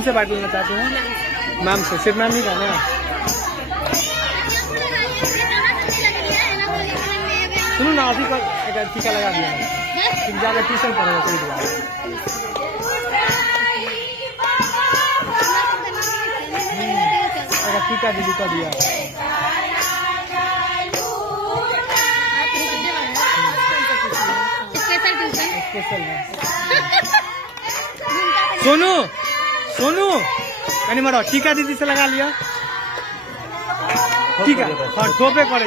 किन से बात लेना चाहते हैं? मैम से, सिर्फ मैम ही का ना? सुनो ना, अभी एक टीका लगा दिया, फिर जाकर ट्यूशन पढ़ेगा कोई दिया। टीका दीदी का दिया। स्पेशल है। सोनू सोनू कहीं मारो, टीका दीदी से लगा लिया। टीका हाँ ठोपे करे।